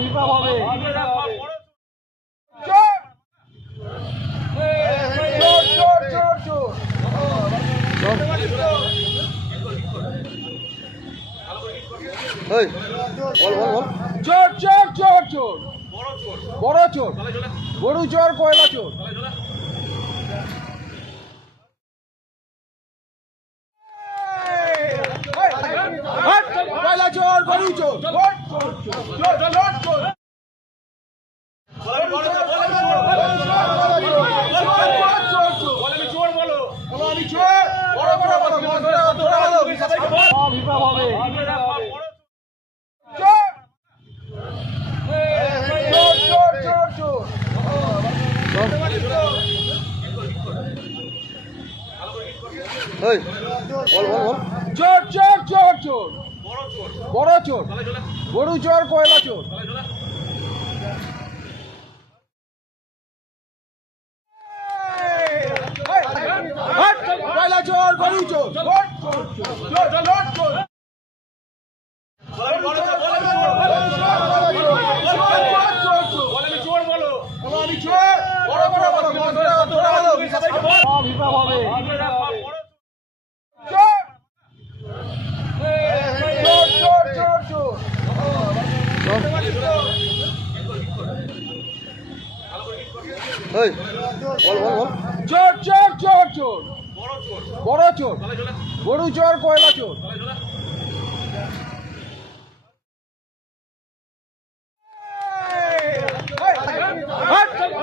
বিপ্লব হবে। চোর চোর চোর চোর, বড় চোর, গরু চোর, কয়লা চোর। কয়লা চোর, গরু চোর, বিপ্লব হবে। চোর চোর চোর চোর, বড় চোর, গরু চোর, কয়লা চোর। কয়লা চোর, গরু চোর, বিপ্লব হবে। চোর চোর চোর চোর, বড় চোর, গরু চোর, কয়লা চোর।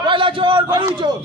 কয়লা চোর, গরু চোর,